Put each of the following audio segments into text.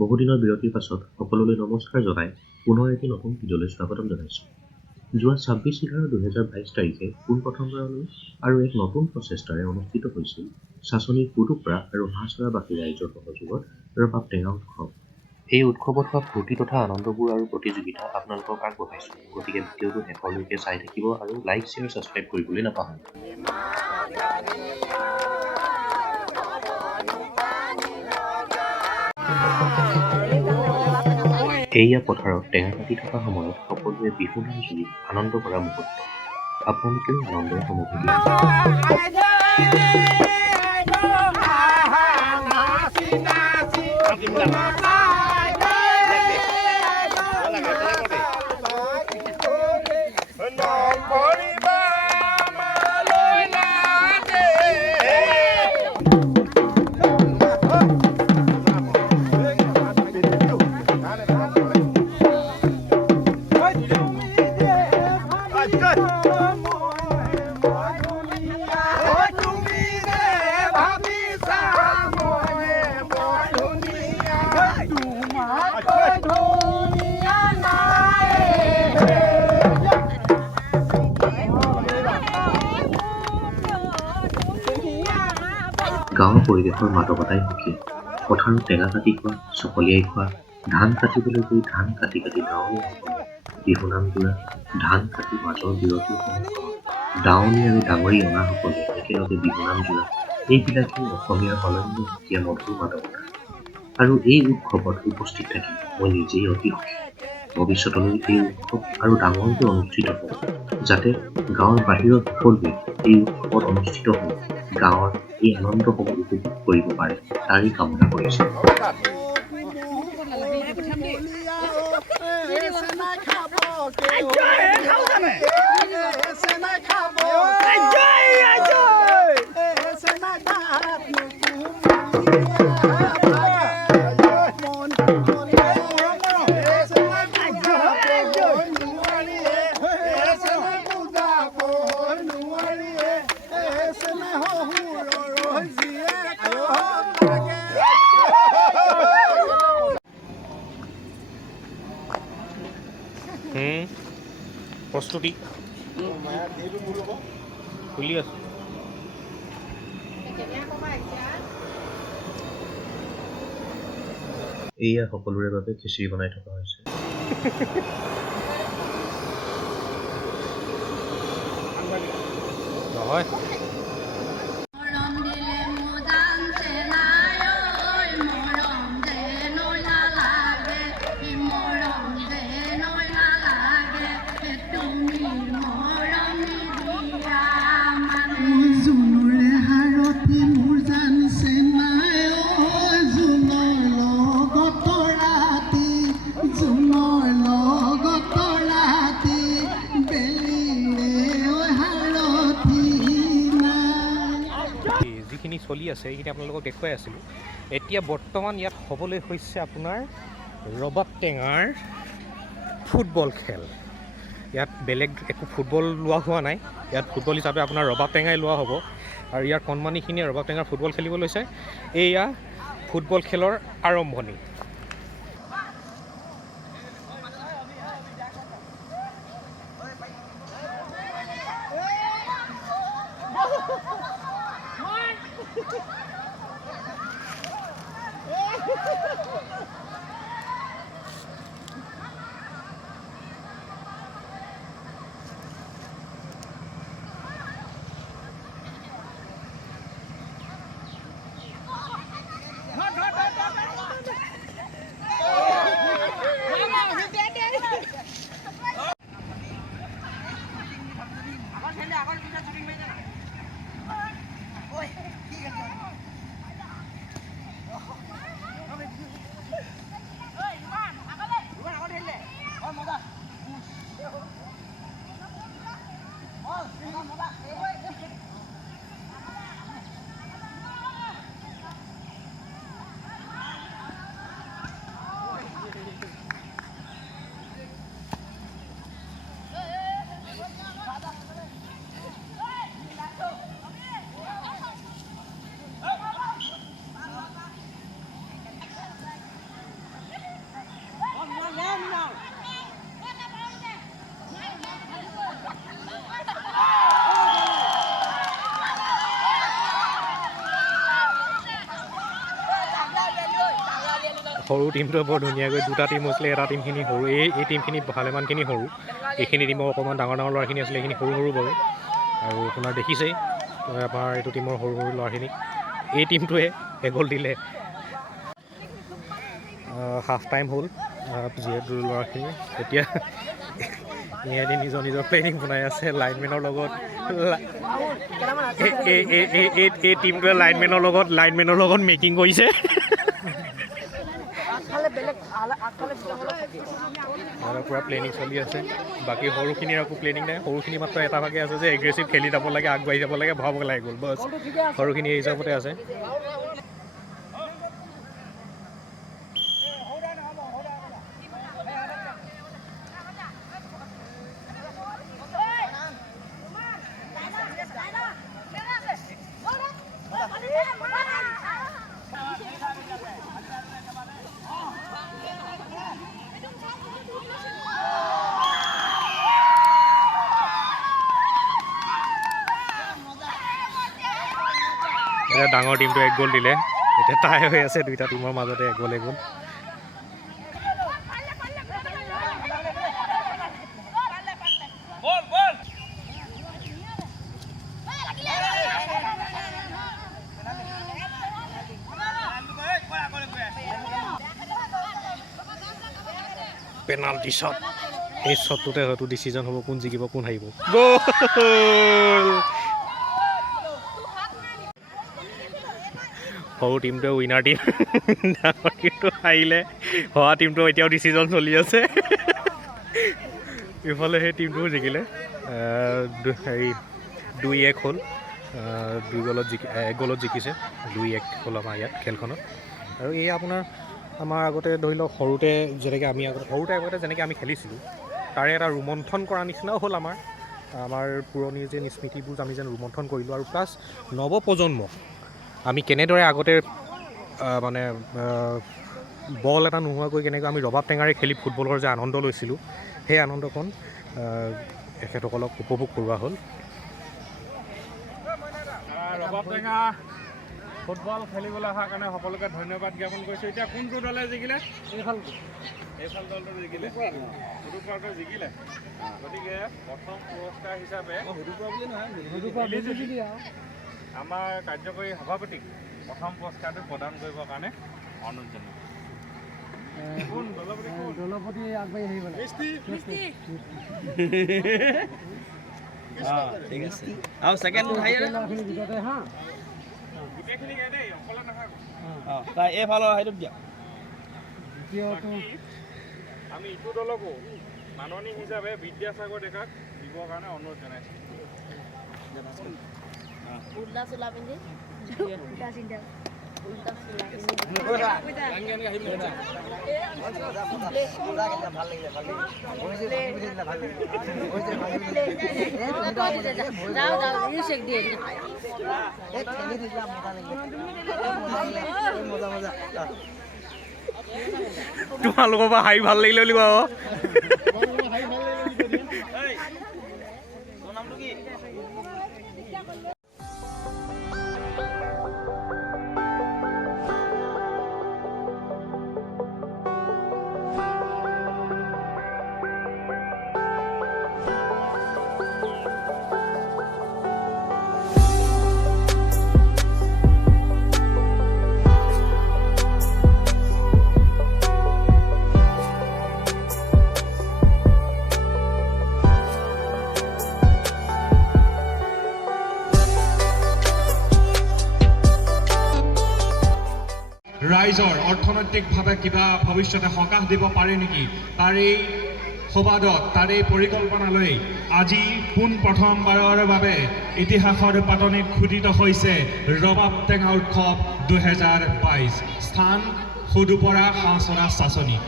বহুদিনৰ বিৰতিৰ পাছত সকলোলৈ নমস্কাৰ জনাই পুনৰ এটি নতুন ভিডিঅ'লৈ স্বাগতম জনাইছোঁ। যোৱা 26/11/2022 তাৰিখে পোনপ্ৰথমবাৰলৈ আৰু এক নতুন প্ৰচেষ্টাৰে অনুষ্ঠিত হৈছিল চাচনিৰ পুটুকৰা আৰু হাঁহচৰাবাসী ৰাইজৰ সহযোগত ৰবাব টেঙা উৎসৱ। এই উৎসৱত হোৱা ফূৰ্তি তথা আনন্দবোৰ আৰু প্ৰতিযোগিতা আপোনালোকক আগবঢ়াইছোঁ, গতিকে ভিডিঅ'টো শেষলৈকে চাই থাকিব আৰু লাইক, শ্বেয়াৰ, ছাবস্ক্ৰাইব কৰিবলৈ নাপাহৰিব। এইয়া পথাৰত টেঙা কাটি থকা সময়ত সকলোৱে বিহু নাম জুৰি আনন্দ কৰা মুহূৰ্ত। আপোনালোকেও আনন্দৰ সমভোগী। গাঁৱৰ পৰিৱেশৰ মাদকতাই সুকীয়া। পথাৰত টেঙা কাটি খোৱা, চকলিয়াই খোৱা, ধান কাটিবলৈ গৈ ধান কাটি দাৱনী বিহুনাম জোৰা, ধান কাটি মাজৰ বিৰতিৰ সময়ত দাৱনী আৰু ডাঙৰি অনাসকলে একেলগে বিহুনাম জোৰা, এইবিলাকেই অসমীয়াৰ অনন্য সুকীয়া মধুৰ মাদকতা। আৰু এই উৎসৱত উপস্থিত থাকি মই নিজেই অতি সুখী। ভৱিষ্যতলৈ এই উৎসৱ আৰু ডাঙৰকৈ অনুষ্ঠিত হওক, যাতে গাঁৱৰ বাহিৰৰ সকলোৱে এই উৎসৱত অনুষ্ঠিত হৈ গাঁৱৰ এই আনন্দসমূহ উপভোগ কৰিব পাৰে, তাৰেই কামনা কৰিছোঁ। প্ৰস্তুতি খুলি আছো। এয়া সকলোৰে বাবে খিচিৰি বনাই থকা হৈছে। নহয় যিখিনি চলি আছে এইখিনি আপোনালোকক দেখুৱাই আছিলোঁ। এতিয়া বৰ্তমান ইয়াত হ'বলৈ হৈছে আপোনাৰ ৰবাব টেঙাৰ ফুটবল খেল। ইয়াত বেলেগ একো ফুটবল লোৱা হোৱা নাই, ইয়াত ফুটবল হিচাপে আপোনাৰ ৰবাব টেঙাই লোৱা হ'ব। আৰু ইয়াৰ কণমানিখিনিয়ে ৰবাব টেঙাৰ ফুটবল খেলিব লৈছে। এয়া ফুটবল খেলৰ আৰম্ভণি। সৰু টীমটোৱে বৰ ধুনীয়াকৈ দুটা টীম হৈছিলে, এটা টীমখিনি সৰু, এই টীমখিনি ভালেমানখিনি সৰু, এইখিনি টীমৰ অকণমান ডাঙৰ ডাঙৰ ল'ৰাখিনি আছিলে, এইখিনি সৰু সৰু বাৰু। আৰু আপোনাৰ দেখিছেই আমাৰ এইটো টীমৰ সৰু সৰু ল'ৰাখিনিক, এই টীমটোৱে এগ'ল দিলে। হাফ টাইম হ'ল যিহেতু ল'ৰাখিনি, এতিয়া ইহঁতি নিজৰ নিজৰ প্লেনিং বনাই আছে লাইনমেনৰ লগত। এই টীমটোৱে লাইনমেনৰ লগত মেকিং কৰিছে। পূৰা প্লেনিং চলি আছে, বাকী সৰুখিনিৰ একো প্লেনিং নাই। সৰুখিনি মাত্ৰ এটা ভাগে আছে যে এগ্ৰেছিভ খেলি যাব লাগে, আগবাঢ়ি যাব লাগে, ভৰাব লাগে গ'ল, বছ। সৰুখিনি এই হিচাপতে আছে। এতিয়া ডাঙৰ টীমটো এক গ'ল দিলে, এতিয়া টাই হৈ আছে দুইটা টীমৰ মাজতে, এক গ'ল। পেনাল্টি শ্বট, এই শ্বটটোতে হয়তো ডিচিজন হ'ব কোন জিকিব কোন হাৰিব। গ'ল! সৰু টীমটোৱে উইনাৰ টীম, ডাঙৰ টীমটো হাৰিলে, হোৱা টীমটো এতিয়াও ডিচিজন চলি আছে। ইফালে সেই টীমটোও জিকিলে, হেৰি 2-1 হ'ল, 1 গ'লত জিকিছে, 2-1 হ'ল আমাৰ ইয়াত খেলখনত। আৰু এই আপোনাৰ আমাৰ আগতে ধৰি লওক সৰুতে যেনেকৈ আগতে যেনেকৈ আমি খেলিছিলোঁ, তাৰে এটা ৰোমন্থন কৰা নিচিনাও হ'ল আমাৰ পুৰণি যে স্মৃতিবোৰ আমি যেন ৰোমন্থন কৰিলোঁ। আৰু প্লাছ নৱপ্ৰজন্মক আমি কেনেদৰে আগতে মানে বল এটা নোহোৱাকৈ কেনেকৈ আমি ৰবাব টেঙাৰে খেলি ফুটবলৰ যে আনন্দ লৈছিলোঁ, সেই আনন্দকণ তেখেতসকলক উপভোগ কৰোৱা হ'ল। ৰবাব টেঙা ফুটবল খেলিবলৈ অহাৰ কাৰণে সকলোকে ধন্যবাদ জ্ঞাপন কৰিছোঁ। এতিয়া কোনটো দলে জিকিলে? এইফাল দলটো জিকিলে, হুদুপাৰটো জিকিলে। গতিকে প্ৰথম পুৰস্কাৰ হিচাপে আমাৰ কাৰ্যকৰী সভাপতিক প্ৰথম পুৰস্কাৰটো প্ৰদান কৰিবৰ কাৰণে অনুৰোধ জনাওঁ। কোন দলপতি? দলপতি আগবাঢ়ি আহিব লাগে। ঠিক আছে। আৰু ছেকেণ্ড ভিতৰতে হা, গোটেইখিনি দেই, অকলে নাথাকো। তাই এইফালৰ সেইটো দিয়া। দ্বিতীয়টো আমি ইটো দলকো মাননি হিচাপে বিদ্যাসাগৰ ডেকাক দিবৰ কাৰণে অনুৰোধ জনাইছোঁ। উল্টা চোলা পিন্ধি তোমালোকৰ পৰা হাৰি ভাল লাগিলে বুলি কোৱা। ৰাইজৰ অৰ্থনৈতিকভাৱে কিবা ভৱিষ্যতে সকাহ দিব পাৰে নেকি, তাৰেই সবাদত, তাৰেই পৰিকল্পনালৈ আজি পোনপ্ৰথমবাৰৰ বাবে ইতিহাসৰ পাতনিত খোদিত হৈছে ৰবাব টেঙা উৎসৱ 2022। স্থান সুদুপৰা হাঁহচৰা চাচনি।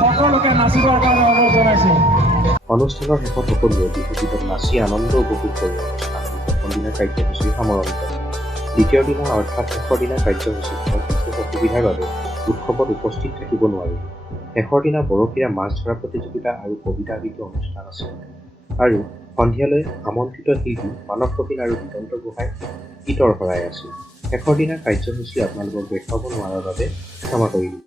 সকলোকে নাচিবৰ কাৰণে অনুৰোধ জনাইছোঁ। অনুষ্ঠানৰ শেষত সকলোৱে বিহু গীতত নাচি আনন্দ উপভোগ কৰি অনুষ্ঠানটো প্ৰথম দিনাৰ কাৰ্যসূচী সামৰণি কৰে। দ্বিতীয় দিনা অৰ্থাৎ শেষৰ দিনাৰ কাৰ্যসূচীত বিশেষ অসুবিধাৰ বাবে উৎসৱত উপস্থিত থাকিব নোৱাৰিব। শেষৰ দিনা বৰশীৰে মাছ ধৰা প্ৰতিযোগিতা আৰু কবিতা আবৃত্তি অনুষ্ঠান আছে। আৰু সন্ধিয়ালৈ আমন্ত্ৰিত শিল্পী মানৱ প্ৰবীণ আৰু দিগন্ত গোহাঁই গীতৰ শৰাই আছিল। শেষৰ দিনাৰ কাৰ্যসূচী আপোনালোকক দেখুৱাব নোৱাৰাৰ বাবে ক্ষমা কৰি দিম।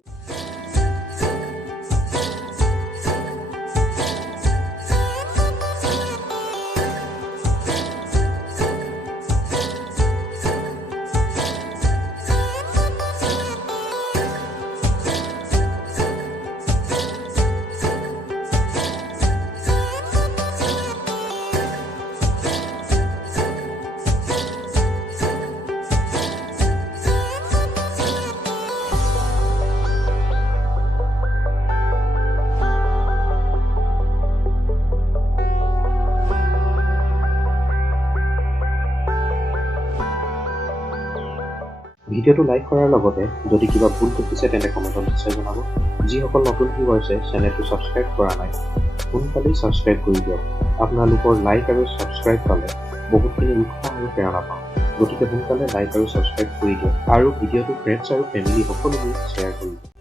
ভিডিঅ'টো লাইক কৰাৰ লগতে যদি কিবা ভুল দেখিছে তেন্তে কমেণ্টত নিশ্চয় জনাব। যিসকল নতুন ভিউৱাৰ্ছে চেনেলটো ছাবস্ক্ৰাইব কৰা নাই সোনকালেই ছাবস্ক্ৰাইব কৰি দিয়ক। আপোনালোকৰ লাইক আৰু ছাবস্ক্ৰাইব পালে বহুতখিনি উৎসাহ আৰু প্ৰেৰণা পাওঁ। গতিকে সোনকালে লাইক আৰু ছাবস্ক্ৰাইব কৰি দিয়ক আৰু ভিডিঅ'টো ফ্ৰেণ্ডছ আৰু ফেমিলি সকলোকে শ্বেয়াৰ কৰি দিয়ক।